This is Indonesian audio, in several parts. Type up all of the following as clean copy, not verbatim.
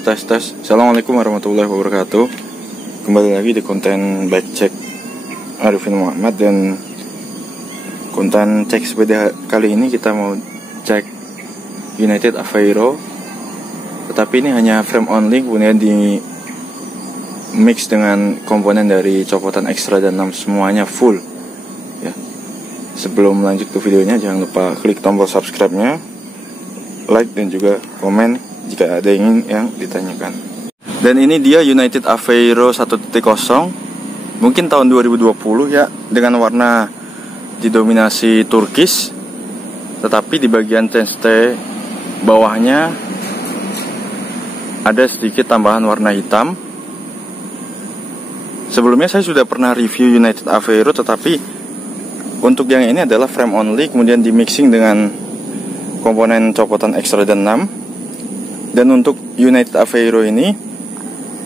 Tes. Assalamualaikum warahmatullahi wabarakatuh. Kembali lagi di konten bike check Arifin Muhammad. Dan konten cek sepeda kali ini kita mau cek United Aveiro. Tetapi ini hanya frame only, kemudian di mix dengan komponen dari copotan ekstra dan 6, semuanya full ya. Sebelum lanjut ke videonya, jangan lupa klik tombol subscribe-nya, like dan juga komen jika ada yang ditanyakan. Dan ini dia United Aveiro 1.0, mungkin tahun 2020 ya, dengan warna didominasi turkis, tetapi di bagian chainstay bawahnya ada sedikit tambahan warna hitam. Sebelumnya saya sudah pernah review United Aveiro, tetapi untuk yang ini adalah frame only, kemudian di mixing dengan komponen copotan ekstra dan 6. Dan untuk United Aveiro ini,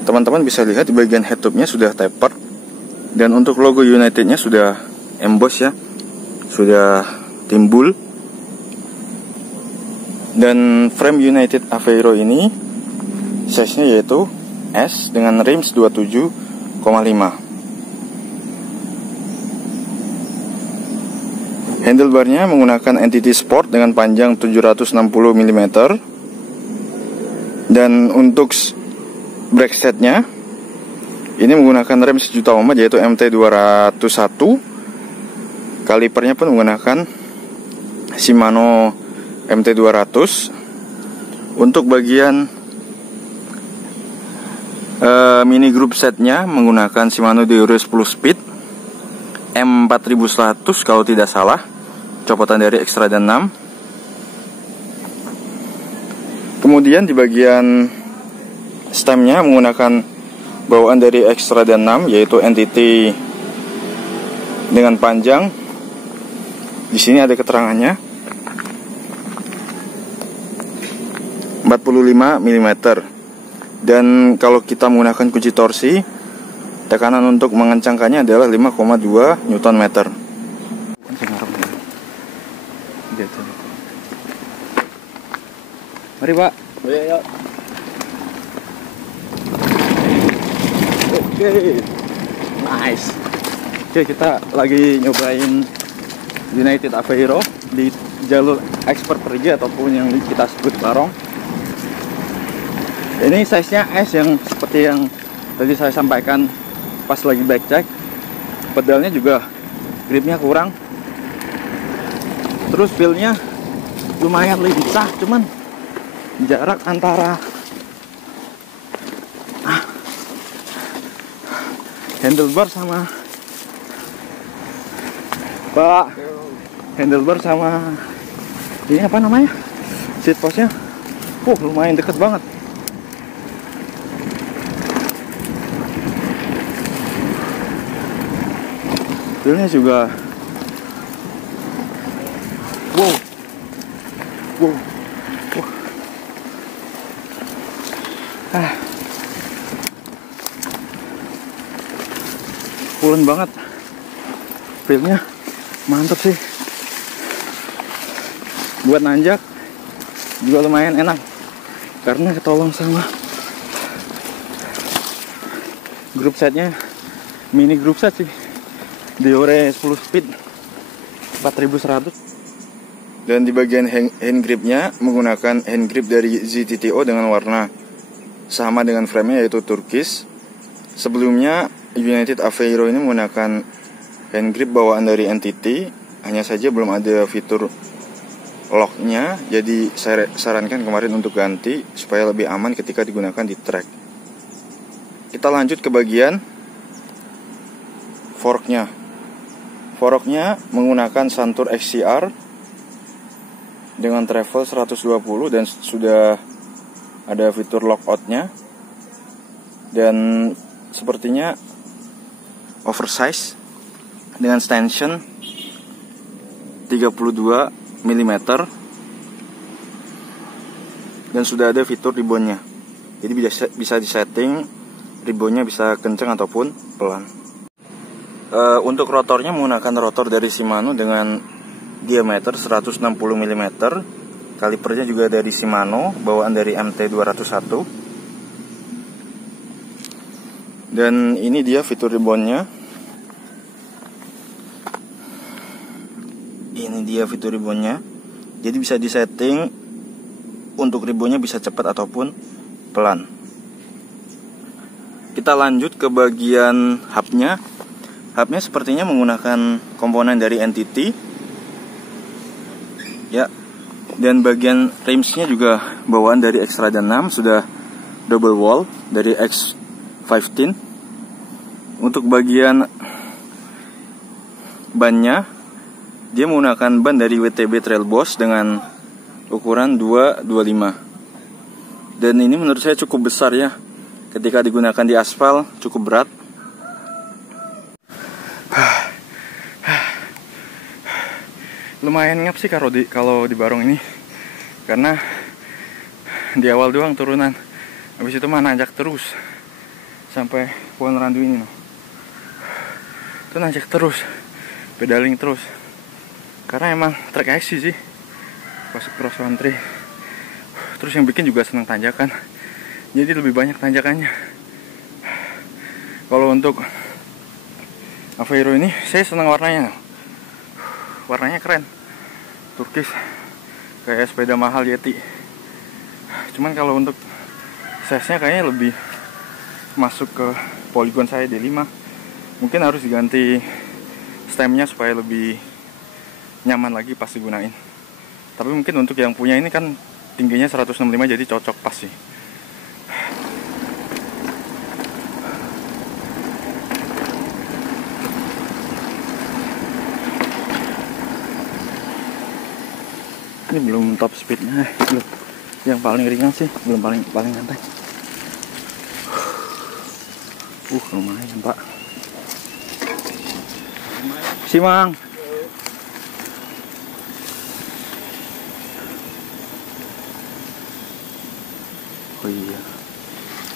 teman-teman bisa lihat di bagian headtube-nya sudah taper. Dan untuk logo United-nya sudah emboss ya, sudah timbul. Dan frame United Aveiro ini size-nya yaitu S dengan rims 27,5. Handlebarnya menggunakan Entity Sport dengan panjang 760 mm. Dan untuk brake setnya ini menggunakan rem 1 juta ohm yaitu MT201. Kalipernya pun menggunakan Shimano MT200. Untuk bagian mini group setnya menggunakan Shimano Deore 10 Speed M4100 kalau tidak salah, copotan dari ekstra dan 6. Kemudian di bagian stemnya menggunakan bawaan dari ekstra dan 6 yaitu Entity dengan panjang. Di sini ada keterangannya 45 mm. Dan kalau kita menggunakan kunci torsi, tekanan untuk mengencangkannya adalah 5,2 Nm. Mari Pak. Ayo. Oke. Nice. Oke, kita lagi nyobain United Aveiro di jalur expert pergi ataupun yang kita sebut barong. Ini size-nya S yang seperti yang tadi saya sampaikan pas lagi bike check. Pedalnya juga gripnya kurang. Terus feel-nya lumayan lincah, cuman jarak antara handlebar sama ini apa namanya, seat postnya, lumayan deket banget. Feelnya juga wow. Pulen banget, feelnya mantep sih. Buat nanjak juga lumayan enak karena ketolong sama group setnya, mini group set sih, Deore 10 Speed 4100. Dan di bagian hand gripnya menggunakan hand grip dari ZTTO dengan warna sama dengan frame-nya yaitu turkis. Sebelumnya United Aveiro ini menggunakan hand grip bawaan dari Entity, hanya saja belum ada fitur lock-nya, jadi saya sarankan kemarin untuk ganti supaya lebih aman ketika digunakan di track. Kita lanjut ke bagian forknya. Forknya menggunakan Santur XCR dengan travel 120 dan sudah ada fitur lockout-nya. Dan sepertinya oversize dengan stanchion 32 mm dan sudah ada fitur ribbonnya, jadi bisa disetting ribbonnya bisa kencang ataupun pelan. Untuk rotornya menggunakan rotor dari Shimano dengan diameter 160 mm. Kalipernya juga dari Shimano, bawaan dari MT201. Dan ini dia fitur ribbonnya. Ini dia fitur ribbonnya. Jadi bisa disetting untuk ribbonnya bisa cepat ataupun pelan. Kita lanjut ke bagian hubnya. Hubnya sepertinya menggunakan komponen dari NTT. Ya. Dan bagian rimsnya juga bawaan dari X-Rad 6, sudah double wall dari X15. Untuk bagian bannya, dia menggunakan ban dari WTB Trail Boss dengan ukuran 225. Dan ini menurut saya cukup besar ya. Ketika digunakan di aspal cukup berat. Lumayan ngap sih kalau di Barong ini, karena di awal doang turunan, habis itu mah nanjak terus sampai pohon randu ini no. Itu nanjak terus, pedaling terus, karena emang trek IC sih cross country. Terus yang bikin juga senang tanjakan, jadi lebih banyak tanjakannya. Kalau untuk Aveiro ini saya senang warnanya keren, turkis kayak sepeda mahal Yeti. Cuman kalau untuk size-nya kayaknya lebih masuk ke Polygon saya D5. Mungkin harus diganti stemnya supaya lebih nyaman lagi pas digunain. Tapi mungkin untuk yang punya ini kan tingginya 165, jadi cocok pas sih. Ini belum top speednya, belum. Yang paling ringan sih, belum paling santai. Lumayan pak. Simang. Oh iya,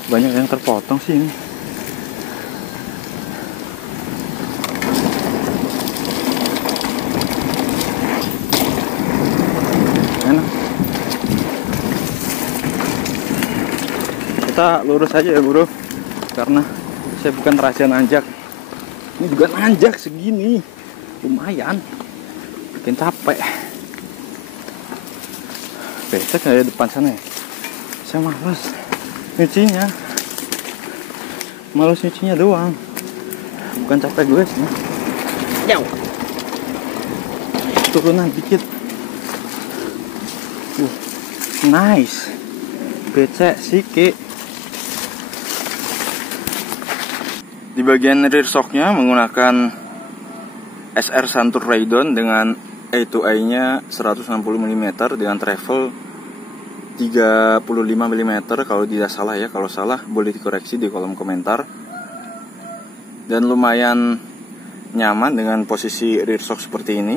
banyak yang terpotong sih ini. Kita lurus aja ya bro, karena saya bukan rahasia nanjak. Ini juga nanjak segini, lumayan bikin capek. Becek kayak depan sana ya. Saya males nyucinya doang, bukan capek gue sih. Jauh turunan dikit. Nice, becek sikit. Di bagian rear shocknya menggunakan SR Santur Raidon dengan A2i-nya 160 mm dengan travel 35 mm kalau tidak salah ya. Kalau salah boleh dikoreksi di kolom komentar. Dan lumayan nyaman dengan posisi rear shock seperti ini.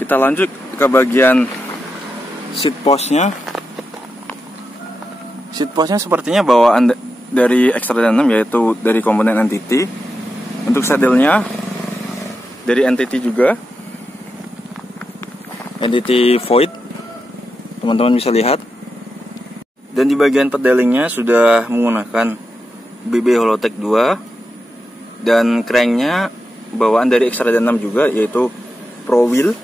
Kita lanjut ke bagian seat postnya. Seat postnya sepertinya bawaan dari X-Rad 6, yaitu dari komponen NTT. Untuk saddle-nya dari NTT juga, NTT Void, teman-teman bisa lihat. Dan di bagian pedalingnya sudah menggunakan BB Holotech 2. Dan cranknya bawaan dari X-Rad 6 juga, yaitu Pro Wheel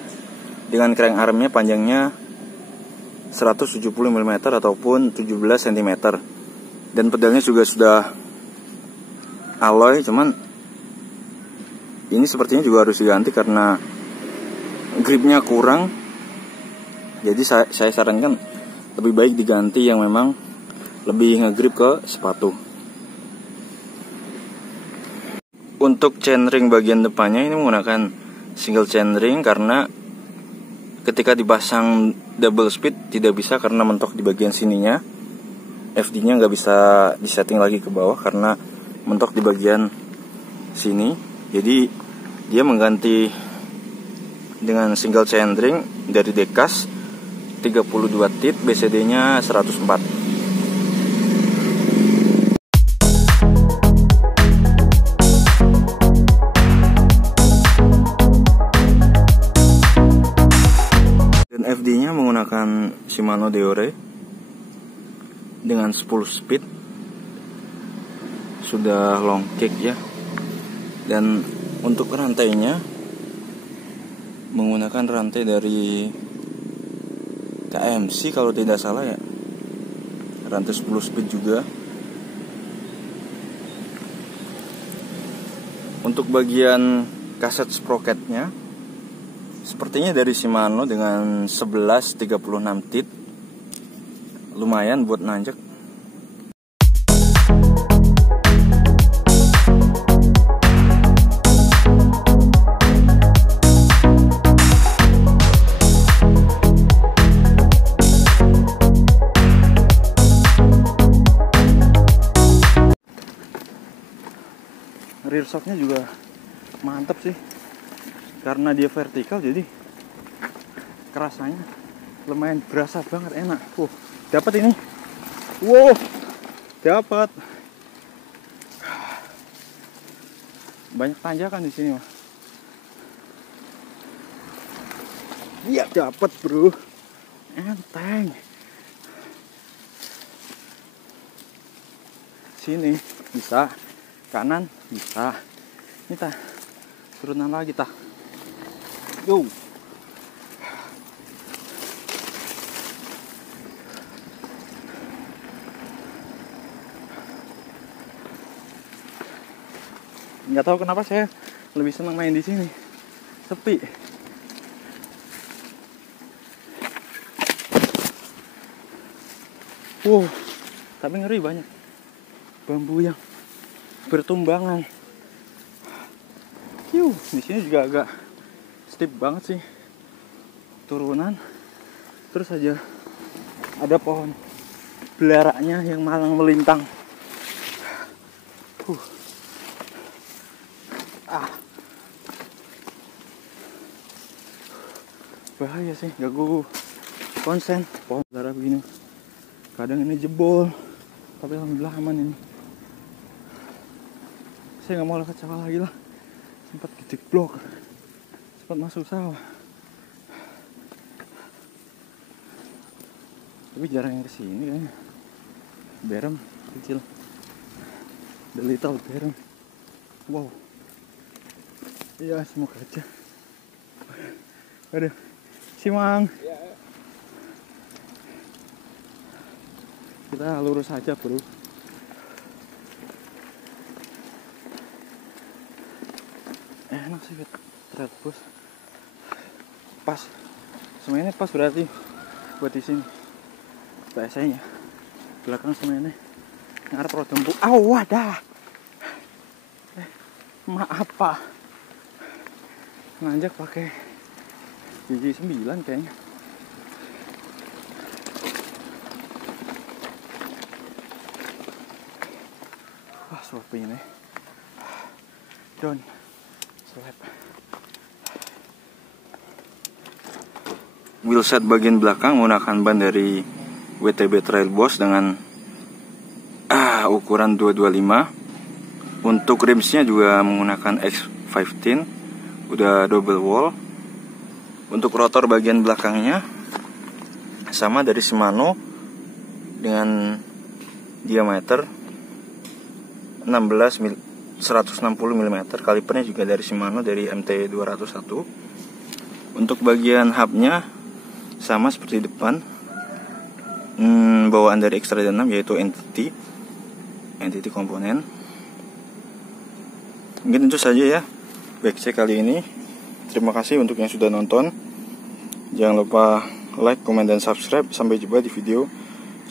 dengan crank armnya panjangnya 170 mm ataupun 17 cm. Dan pedalnya juga sudah alloy, cuman ini sepertinya juga harus diganti karena gripnya kurang. Jadi saya sarankan lebih baik diganti yang memang lebih ngegrip ke sepatu. Untuk chainring bagian depannya ini menggunakan single chainring, karena ketika dipasang double speed tidak bisa karena mentok di bagian sininya. FD-nya nggak bisa disetting lagi ke bawah karena mentok di bagian sini. Jadi dia mengganti dengan single chainring dari Decas 32 tit, BCD-nya 104. Dan FD-nya menggunakan Shimano Deore dengan 10 speed, sudah long kick ya. Dan untuk rantainya menggunakan rantai dari KMC kalau tidak salah ya, rantai 10 speed juga. Untuk bagian kaset sprocketnya sepertinya dari Shimano dengan 1136 tit, lumayan buat nanjak. Rear shocknya juga mantap sih, karena dia vertikal jadi kerasanya lumayan berasa banget, enak. Dapat ini, dapat banyak tanjakan di sini mah. Iya dapat bro, enteng. Sini bisa, kanan bisa. Ini tah turunan lagi tah. Yo. Nggak tahu kenapa saya lebih senang main di sini, sepi. Tapi ngeri, banyak bambu yang bertumbangan. Di sini juga agak steep banget sih turunan. Terus aja ada pohon belaraknya yang malang melintang. Bahaya sih, ganggu konsen. Pohon belara begini kadang ini jebol, tapi alhamdulillah aman ini. Saya nggak mau lewat sawah lagi lah, sempat gidik blok, sempat masuk sawah. Tapi jarang yang kesini kayaknya. Berem kecil, the little berem. Wow, iya semoga aja. Aduh, Simang. Kita lurus aja bro. Enak sih trail bus. Pas, semuanya pas berarti buat di sini. Biasanya belakang semuanya ngarep rodempu. Wadah. Maaf pak, nanjak pakai gigi 9 kayaknya. Wah sopi ini down slap. Wheelset bagian belakang menggunakan ban dari WTB Trail Boss dengan ukuran 225. Untuk rimsnya juga menggunakan X15, udah double wall. Untuk rotor bagian belakangnya sama dari Shimano dengan diameter 160 mm. Kalipernya juga dari Shimano, dari MT201. Untuk bagian hubnya sama seperti depan, bawaan dari X-Rider 6 yaitu entity komponen. Mungkin itu saja ya backcheck kali ini. Terima kasih untuk yang sudah nonton. Jangan lupa like, comment, dan subscribe. Sampai jumpa di video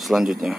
selanjutnya.